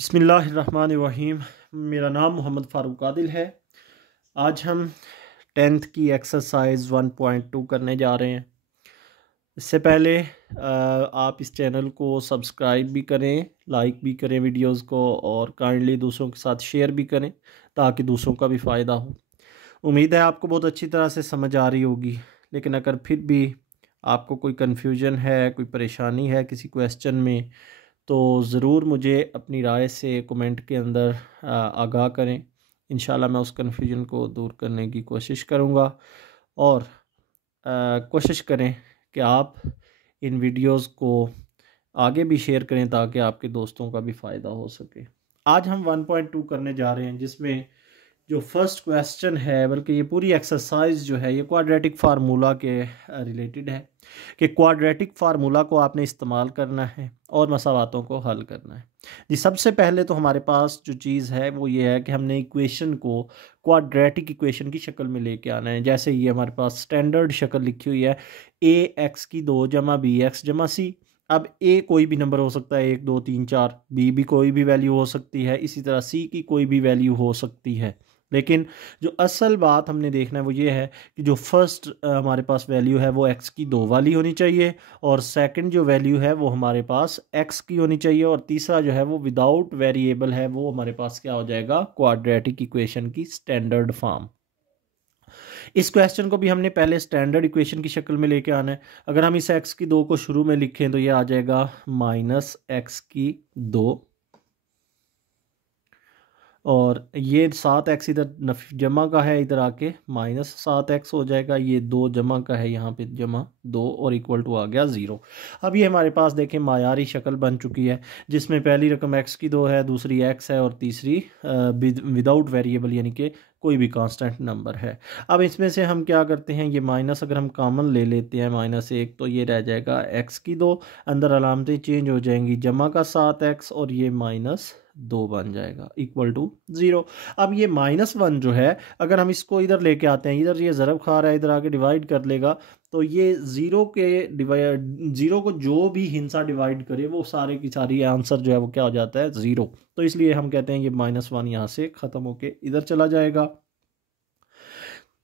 बिस्मिल्लाहिर्रहमानिर्रहीम। मेरा नाम मोहम्मद फ़ारूक आदिल है। आज हम 10th की एक्सरसाइज 1.2 करने जा रहे हैं। इससे पहले आप इस चैनल को सब्सक्राइब भी करें, लाइक भी करें वीडियोस को, और काइंडली दूसरों के साथ शेयर भी करें ताकि दूसरों का भी फ़ायदा हो। उम्मीद है आपको बहुत अच्छी तरह से समझ आ रही होगी, लेकिन अगर फिर भी आपको कोई कन्फ्यूजन है, कोई परेशानी है किसी क्वेश्चन में, तो ज़रूर मुझे अपनी राय से कमेंट के अंदर आगाह करें। इंशाल्लाह मैं उस कन्फ्यूजन को दूर करने की कोशिश करूँगा। और कोशिश करें कि आप इन वीडियोस को आगे भी शेयर करें ताकि आपके दोस्तों का भी फ़ायदा हो सके। आज हम 1.2 करने जा रहे हैं, जिसमें जो फर्स्ट क्वेश्चन है, बल्कि ये पूरी एक्सरसाइज जो है, ये क्वाड्रेटिक फार्मूला के रिलेटेड है कि क्वाड्रेटिक फार्मूला को आपने इस्तेमाल करना है और मसावातों को हल करना है। जी, सबसे पहले तो हमारे पास जो चीज़ है वो ये है कि हमने इक्वेशन को क्वाड्रेटिक इक्वेशन की शक्ल में लेके आना है। जैसे ये हमारे पास स्टैंडर्ड शक्ल लिखी हुई है, ए एक्स की 2 जमा बी एक्स जमा सी। अब ए कोई भी नंबर हो सकता है, 1 2 3 4, बी भी कोई भी वैल्यू हो सकती है, इसी तरह सी की कोई भी वैल्यू हो सकती है। लेकिन जो असल बात हमने देखना है वो ये है कि जो फर्स्ट हमारे पास वैल्यू है वो एक्स की 2 वाली होनी चाहिए, और सेकंड जो वैल्यू है वो हमारे पास एक्स की होनी चाहिए, और तीसरा जो है वो विदाउट वेरिएबल है, वो हमारे पास क्या हो जाएगा, क्वाड्रेटिक इक्वेशन की स्टैंडर्ड फॉर्म। इस क्वेश्चन को भी हमने पहले स्टैंडर्ड इक्वेशन की शक्ल में लेके आना है। अगर हम इस एक्स की 2 को शुरू में लिखें तो ये आ जाएगा माइनस एक्स की 2, और ये 7x इधर जमा का है, इधर आके माइनस 7x हो जाएगा। ये 2 जमा का है, यहाँ पे जमा 2, और इक्वल टू आ गया 0। अब ये हमारे पास देखें मायारी शक्ल बन चुकी है, जिसमें पहली रकम x की 2 है, दूसरी x है, और तीसरी विदाउट वेरिएबल यानी कि कोई भी कांस्टेंट नंबर है। अब इसमें से हम क्या करते हैं, ये माइनस अगर हम कॉमन ले लेते हैं -1, तो ये रह जाएगा x की 2, अंदर अलामतें चेंज हो जाएंगी, जमा का 7x, और ये -2 बन जाएगा इक्वल टू 0। अब ये -1 जो है, अगर हम इसको इधर लेके आते हैं, इधर ये ज़रब खा रहा है, इधर आके डिवाइड कर लेगा, तो ये 0 को जो भी हिंसा डिवाइड करे वो सारे की सारी आंसर जो है वो क्या हो जाता है, 0। तो इसलिए हम कहते हैं ये -1 यहाँ से ख़त्म होके इधर चला जाएगा।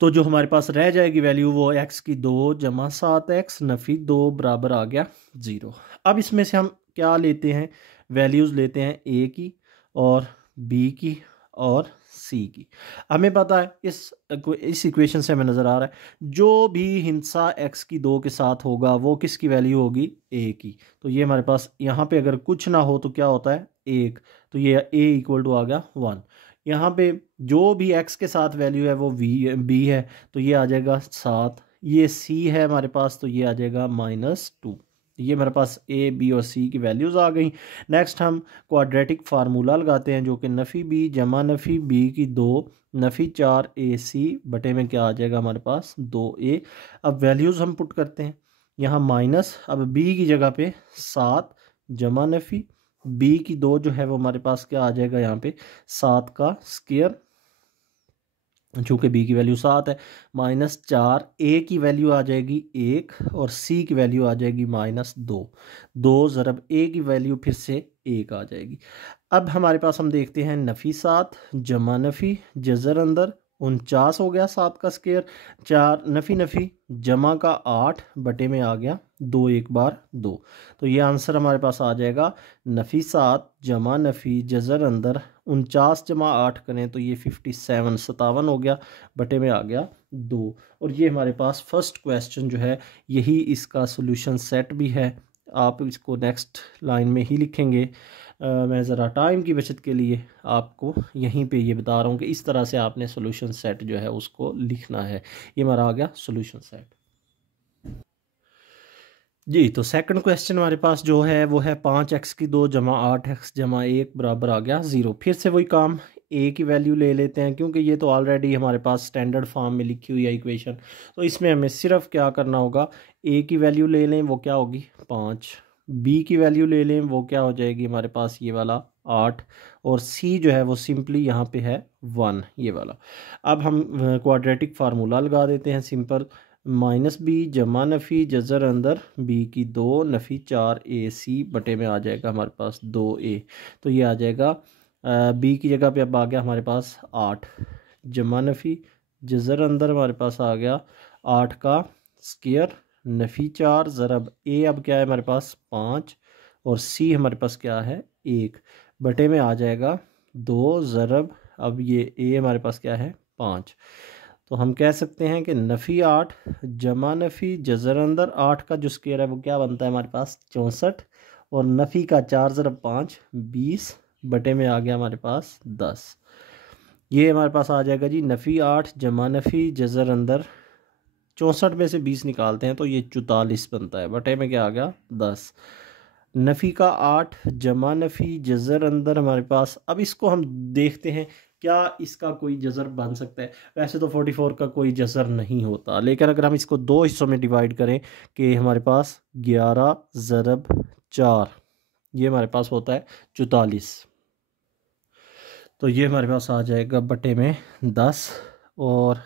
तो जो हमारे पास रह जाएगी वैल्यू वो x की 2 जमा 7x नफ़ी 2 बराबर आ गया 0। अब इसमें से हम क्या लेते हैं, वैल्यूज़ लेते हैं a की और b की और c की। हमें पता है इस इक्वेशन से हमें नज़र आ रहा है जो भी हिंसा x की 2 के साथ होगा वो किसकी वैल्यू होगी, a की। तो ये हमारे पास यहाँ पे अगर कुछ ना हो तो क्या होता है, 1, तो ये a इक्वल टू आ गया 1। यहाँ पे जो भी x के साथ वैल्यू है वो b है, तो ये आ जाएगा 7। ये c है हमारे पास, तो ये आ जाएगा -2। ये मेरे पास a b और c की वैल्यूज़ आ गई। नेक्स्ट हम क्वाड्रेटिक फार्मूला लगाते हैं, जो कि नफ़ी b जमा नफ़ी b की 2 नफ़ी 4 ac बटे में क्या आ जाएगा हमारे पास 2a। अब वैल्यूज़ हम पुट करते हैं यहाँ माइनस, अब b की जगह पे 7 जमा नफ़ी b की 2 जो है वो हमारे पास क्या आ जाएगा, यहाँ पे 7 का स्क्वायर, चूँकि b की वैल्यू 7 है, -4, a की वैल्यू आ जाएगी 1, और c की वैल्यू आ जाएगी -2। 2 ज़रब a की वैल्यू फिर से 1 आ जाएगी। अब हमारे पास हम देखते हैं नफ़ी 7 जमा नफ़ी जज़र अंदर 49 हो गया, 7 का स्क्वायर, 4 नफ़ी नफ़ी जमा का 8 बटे में आ गया 2 1 बार 2। तो ये आंसर हमारे पास आ जाएगा नफ़ी 7 जमा नफ़ी जज़र अंदर 49 जमा 8 करें तो ये 57 हो गया, बटे में आ गया 2। और ये हमारे पास फर्स्ट क्वेश्चन जो है यही इसका सोल्यूशन सेट भी है। आप इसको नेक्स्ट लाइन में ही लिखेंगे। मैं ज़रा टाइम की बचत के लिए आपको यहीं पे ये बता रहा हूँ कि इस तरह से आपने सोल्यूशन सेट जो है उसको लिखना है। ये हमारा आ गया सोल्यूशन सेट। जी, तो सेकंड क्वेश्चन हमारे पास जो है वो है 5x की 2 जमा 8x जमा 1 बराबर आ गया 0। फिर से वही काम, a की वैल्यू ले लेते हैं क्योंकि ये तो ऑलरेडी हमारे पास स्टैंडर्ड फॉर्म में लिखी हुई है इक्वेशन। तो इसमें हमें सिर्फ क्या करना होगा, a की वैल्यू ले लें वो क्या होगी 5, b की वैल्यू ले लें वो क्या हो जाएगी हमारे पास ये वाला 8, और c जो है वो सिंपली यहाँ पे है 1 ये वाला। अब हम क्वाड्रेटिक फार्मूला लगा देते हैं सिंपल। माइनस बी जमा नफ़ी जज़र अंदर बी की 2 नफ़ी 4ac बटे में आ जाएगा हमारे पास 2a। तो ये आ जाएगा बी की जगह पे अब आ गया हमारे पास 8 जमा नफ़ी जज़र अंदर हमारे पास आ गया 8 का स्क्वायर नफ़ी 4 ज़रब ए अब क्या है हमारे पास 5 और सी हमारे पास क्या है 1 बटे में आ जाएगा 2 ज़रब अब ये ए हमारे पास क्या है 5। तो हम कह सकते हैं कि नफ़ी 8 जमा नफ़ी जज़र अंदर 8 का जो स्क्वायर है वो क्या बनता है हमारे पास 64 और नफ़ी का 4 ज़रब 5 20 बटे में आ गया हमारे पास 10। ये हमारे पास आ जाएगा जी नफ़ी 8 जमा नफ़ी जज़र अंदर 64 में से 20 निकालते हैं तो ये 44 बनता है बटे में क्या आ गया 10। नफ़ी का 8 जमा नफ़ी जज़र अंदर हमारे पास अब इसको हम देखते हैं क्या इसका कोई जज़र बन सकता है। वैसे तो 44 का कोई जज़र नहीं होता, लेकिन अगर हम इसको दो हिस्सों में डिवाइड करें कि हमारे पास 11 ज़रब 4 ये हमारे पास होता है 44। तो ये हमारे पास आ जाएगा बटे में 10 और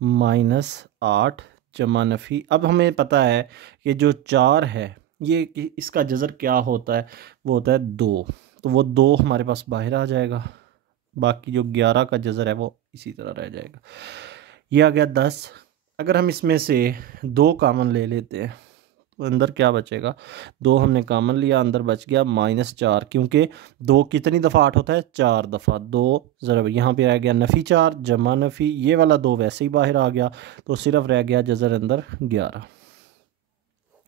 -8 जमा नफ़ी। अब हमें पता है कि जो 4 है ये इसका जज़र क्या होता है वो होता है 2, तो वो 2 हमारे पास बाहर आ जाएगा, बाकी जो 11 का जज़र है वो इसी तरह रह जाएगा। ये आ गया 10। अगर हम इसमें से 2 कामन ले लेते हैं तो अंदर क्या बचेगा 2 हमने कामन लिया अंदर बच गया -4 क्योंकि 2 कितनी दफ़ा 8 होता है 4 दफ़ा 2 ज़रा यहाँ पे रह गया नफ़ी 4 जमा नफ़ी ये वाला 2 वैसे ही बाहर आ गया तो सिर्फ रह गया जज़र अंदर 11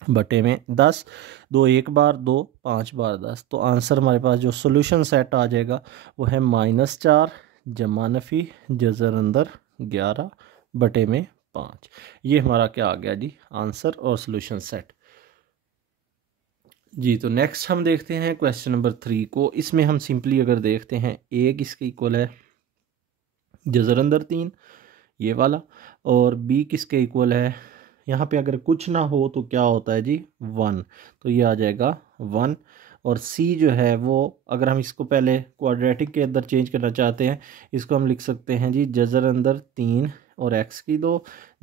बटे में 10 2 एक बार 2 5 बार 10। तो आंसर हमारे पास जो सोल्यूशन सेट आ जाएगा वो है -4 जमा नफ़ी जज़र अंदर 11 बटे में 5। ये हमारा क्या आ गया जी आंसर और सोल्यूशन सेट जी। तो नेक्स्ट हम देखते हैं क्वेश्चन नंबर 3 को। इसमें हम सिंपली अगर देखते हैं ए किसके इक्वल है जज़र अंदर 3 ये वाला और बी किसके इक्वल है यहाँ पे अगर कुछ ना हो तो क्या होता है जी 1 तो ये आ जाएगा 1 और सी जो है वो अगर हम इसको पहले क्वाड्रेटिक के अंदर चेंज करना चाहते हैं इसको हम लिख सकते हैं जी जज़र अंदर 3 और x की 2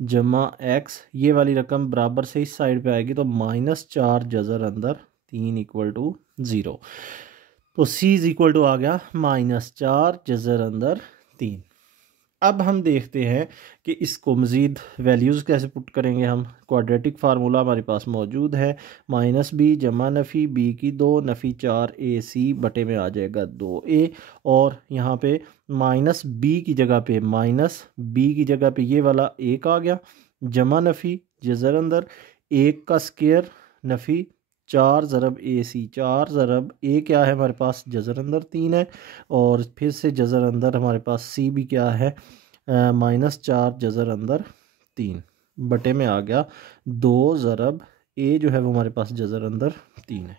जमा x ये वाली रकम बराबर से इस साइड पे आएगी तो -4 जज़र अंदर 3 इक्वल टू 0। तो c इज इक्वल टू आ गया -4 जज़र अंदर 3। अब हम देखते हैं कि इसको मज़ीद वैल्यूज़ कैसे पुट करेंगे हम। क्वाड्रेटिक फार्मूला हमारे पास मौजूद है -b जमा नफ़ी b की 2 नफ़ी 4ac बटे में आ जाएगा 2a और यहाँ पे -b की जगह पे -b की जगह पे ये वाला 1 आ गया जमा नफ़ी जज़र अंदर 1 का स्क्वायर नफ़ी 4 ज़रब ac 4 ज़रब a क्या है हमारे पास जज़र अंदर 3 है और फिर से जज़र अंदर हमारे पास c भी क्या है -4 जज़र अंदर 3 बटे में आ गया 2 ज़रब a जो है वो हमारे पास जज़र अंदर 3 है।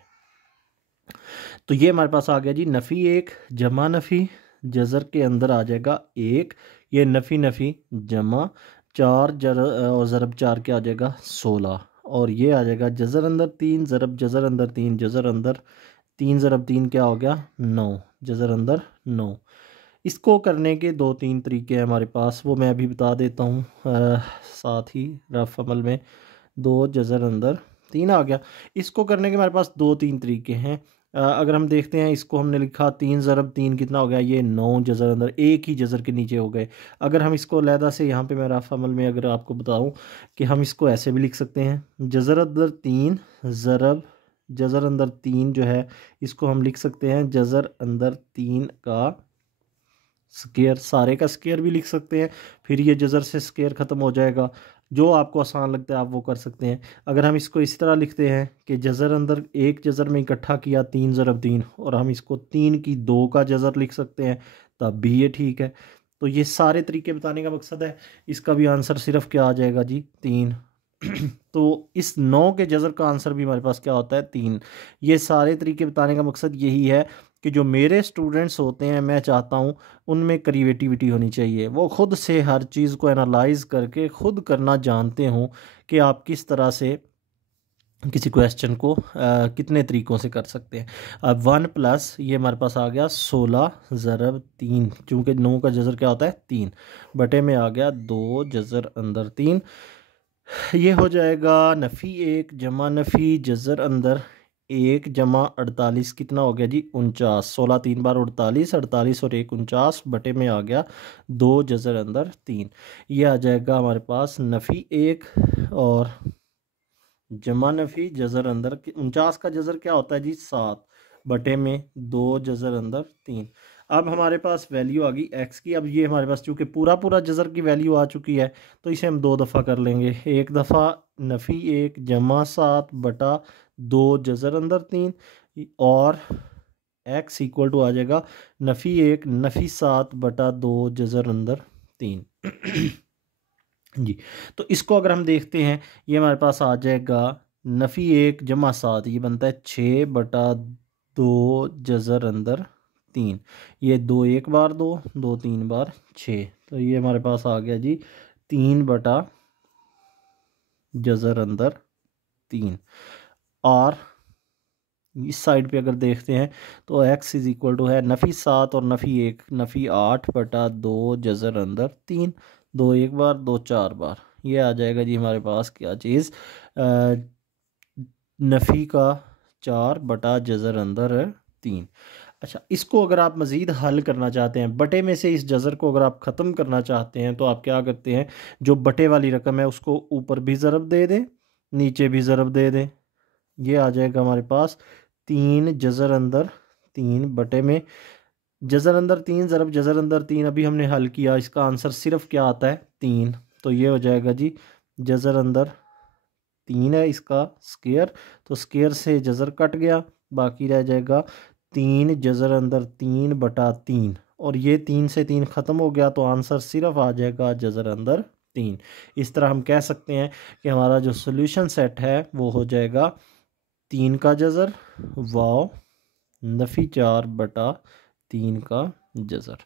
तो ये हमारे पास आ गया जी नफ़ी 1 जमा नफ़ी जज़र के अंदर आ जाएगा 1 ये नफ़ी नफ़ी जमा 4 और ज़रब 4 क्या आ जाएगा 16 और ये आ जाएगा जज़र अंदर 3 ज़रब जज़र अंदर 3 जज़र अंदर 3 ज़रब 3 क्या हो गया 9 जज़र अंदर 9। इसको करने के 2-3 तरीके हैं हमारे पास वो मैं अभी बता देता हूँ साथ ही रफ अमल में 2 जज़र अंदर 3 आ गया। इसको करने के हमारे पास 2-3 तरीके हैं। अगर हम देखते हैं इसको हमने लिखा 3 ज़रब 3 कितना हो गया ये 9 जज़र अंदर एक ही जज़र के नीचे हो गए। अगर हम इसको अलहदा से यहाँ पे मैं रफ अमल में अगर आपको बताऊँ कि हम इसको ऐसे भी लिख सकते हैं जज़र अंदर 3 ज़रब जज़र अंदर 3 जो है इसको हम लिख सकते हैं जज़र अंदर 3 का स्क्वायर सारे का स्क्वायर भी लिख सकते हैं फिर ये जज़र से स्क्वायर ख़त्म हो जाएगा। जो आपको आसान लगता है आप वो कर सकते हैं। अगर हम इसको इस तरह लिखते हैं कि जज़र अंदर एक जज़र में इकट्ठा किया 3 ज़रब 3 और हम इसको 3 की 2 का जज़र लिख सकते हैं तब भी ये ठीक है। तो ये सारे तरीके बताने का मकसद है। इसका भी आंसर सिर्फ क्या आ जाएगा जी 3। तो इस 9 के जज़र का आंसर भी हमारे पास क्या होता है 3। ये सारे तरीके बताने का मकसद यही है कि जो मेरे स्टूडेंट्स होते हैं मैं चाहता हूँ उनमें क्रिएटिविटी होनी चाहिए, वो ख़ुद से हर चीज़ को एनालाइज करके ख़ुद करना जानते हों कि आप किस तरह से किसी क्वेश्चन को कितने तरीक़ों से कर सकते हैं। अब 1 प्लस ये हमारे पास आ गया 16 ज़रब 3 चूँकि 9 का जज़र क्या होता है 3 बटे में आ गया 2 जज़र अंदर 3 ये हो जाएगा नफ़ी एक जमा नफ़ी जज़र अंदर एक जमा 48 कितना हो गया जी 49, 16 3 बार 48, 48 और एक 49 बटे में आ गया 2 जज़र अंदर 3। ये आ जाएगा हमारे पास नफ़ी एक और जमा नफ़ी जज़र अंदर 49 का जज़र क्या होता है जी 7 बटे में 2 जज़र अंदर 3। अब हमारे पास वैल्यू आ गई एक्स की। अब ये हमारे पास चूँकि पूरा पूरा जज़र की वैल्यू आ चुकी है तो इसे हम 2 दफ़ा कर लेंगे। एक दफ़ा नफ़ी एक जमा 7 बटा 2 जज़र अंदर 3 और एक्स इक्वल टू आ जाएगा नफ़ी एक नफ़ी 7 बटा 2 जज़र अंदर 3 जी। तो इसको अगर हम देखते हैं ये हमारे पास आ जाएगा नफ़ी एक जमा 7 ये बनता है 6 बटा 2 जज़र अंदर 3। ये 2 एक बार 2 2 3 बार 6 तो ये हमारे पास आ गया जी 3 बटा जज़र अंदर 3। और इस साइड पे अगर देखते हैं तो x इज़ इक्वल टू है नफ़ी 7 और नफ़ी एक नफ़ी 8 बटा 2 जज़र अंदर 3। 2 एक बार 2 4 बार ये आ जाएगा जी हमारे पास क्या चीज़ नफ़ी का 4 बटा जज़र अंदर 3। अच्छा, इसको अगर आप मज़ीद हल करना चाहते हैं बटे में से इस जज़र को अगर आप ख़त्म करना चाहते हैं तो आप क्या करते हैं जो बटे वाली रकम है उसको ऊपर भी ज़रब दे दें नीचे भी ज़रब दे दें। ये आ जाएगा हमारे पास 3 जज़र अंदर 3 बटे में जज़र अंदर 3 ज़रब जज़र अंदर 3 अभी हमने हल किया इसका आंसर सिर्फ क्या आता है 3। तो ये हो जाएगा जी जज़र अंदर 3 है इसका स्क्वायर तो स्क्वायर से जज़र कट गया बाकी रह जाएगा 3 जज़र अंदर 3 बटा 3 और ये 3 से 3 ख़त्म हो गया तो आंसर सिर्फ आ जाएगा जज़र अंदर 3। इस तरह हम कह सकते हैं कि हमारा जो सोल्यूशन सेट है वो हो जाएगा 3 का जज़र वाव नफ़ी 4 बटा 3 का जज़र।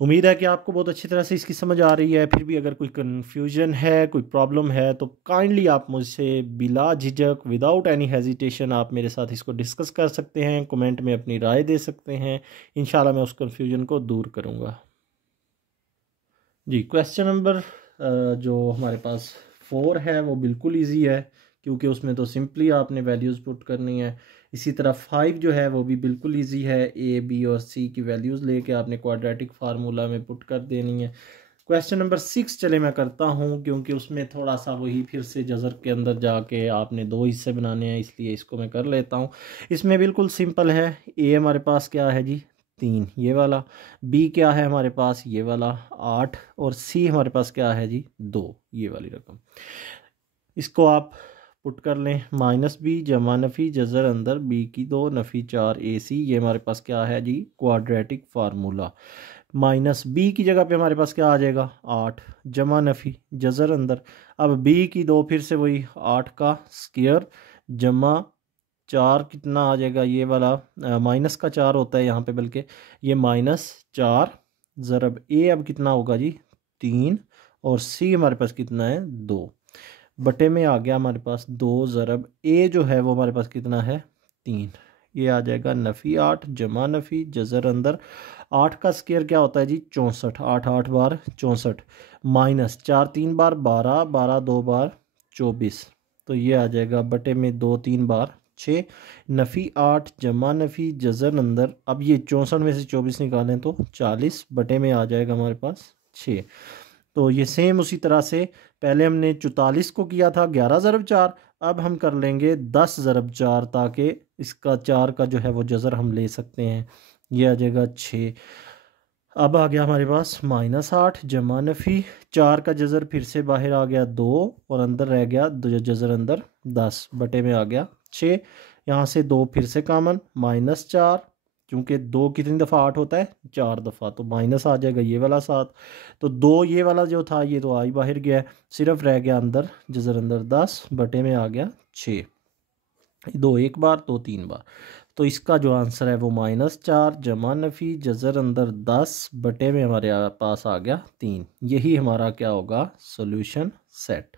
उम्मीद है कि आपको बहुत अच्छी तरह से इसकी समझ आ रही है। फिर भी अगर कोई कन्फ्यूजन है कोई प्रॉब्लम है तो काइंडली आप मुझसे बिला झिझक विदाउट एनी हेजिटेशन आप मेरे साथ इसको डिस्कस कर सकते हैं कमेंट में अपनी राय दे सकते हैं। इंशाल्लाह मैं उस कन्फ्यूजन को दूर करूँगा। जी क्वेश्चन नंबर जो हमारे पास 4 है वो बिल्कुल ईजी है क्योंकि उसमें तो सिंपली आपने वैल्यूज़ पुट करनी है। इसी तरह 5 जो है वो भी बिल्कुल इजी है ए बी और सी की वैल्यूज़ लेके आपने क्वाड्रेटिक फार्मूला में पुट कर देनी है। क्वेश्चन नंबर 6 चले मैं करता हूँ क्योंकि उसमें थोड़ा सा वही फिर से जज़र के अंदर जाके आपने 2 हिस्से बनाने हैं इसलिए इसको मैं कर लेता हूँ। इसमें बिल्कुल सिंपल है। ए हमारे पास क्या है जी 3 ये वाला बी क्या है हमारे पास ये वाला 8 और सी हमारे पास क्या है जी 2 ये वाली रकम। इसको आप पुट कर लें माइनस बी जमा नफ़ी जज़र अंदर बी की 2 नफ़ी 4 ए सी ये हमारे पास क्या है जी क्वाड्रेटिक फार्मूला। माइनस बी की जगह पे हमारे पास क्या आ जाएगा 8 जमा नफ़ी जज़र अंदर अब बी की 2 फिर से वही 8 का स्क्वायर जमा 4 कितना आ जाएगा ये वाला माइनस का 4 होता है यहाँ पे बल्कि ये -4 ज़रब ए अब कितना होगा जी 3 और सी हमारे पास कितना है 2 बटे में आ गया हमारे पास 2 ज़रब ए जो है वो हमारे पास कितना है 3। ये आ जाएगा नफ़ी 8 जमा नफ़ी जज़र अंदर 8 का स्क्वायर क्या होता है जी 64 8 8 बार 64 माइनस 4 3 बार 12 12 2 बार 24 तो ये आ जाएगा बटे में 2 3 बार 6 नफ़ी 8 जमा नफ़ी जज़र अंदर अब ये 64 में से 24 निकालें तो 40 बटे में आ जाएगा हमारे पास 6। तो ये सेम उसी तरह से पहले हमने 44 को किया था 11 ज़रब 4 अब हम कर लेंगे 10 ज़रब 4 ताकि इसका 4 का जो है वो जज़र हम ले सकते हैं। ये आ जाएगा 6। अब आ गया हमारे पास -8 जमा नफ़ी 4 का जज़र फिर से बाहर आ गया 2 और अंदर रह गया जज़र अंदर 10 बटे में आ गया 6। यहाँ से 2 फिर से कॉमन -4 क्योंकि 2 कितनी दफ़ा 8 होता है 4 दफ़ा तो माइनस आ जाएगा ये वाला 7 तो 2 ये वाला जो था ये तो आई बाहर गया सिर्फ रह गया अंदर जज़र अंदर 10 बटे में आ गया 6। 2 एक बार 2 3 बार तो इसका जो आंसर है वो -4 जमा नफ़ी जज़र अंदर 10 बटे में हमारे पास आ गया 3। यही हमारा क्या होगा सोल्यूशन सेट।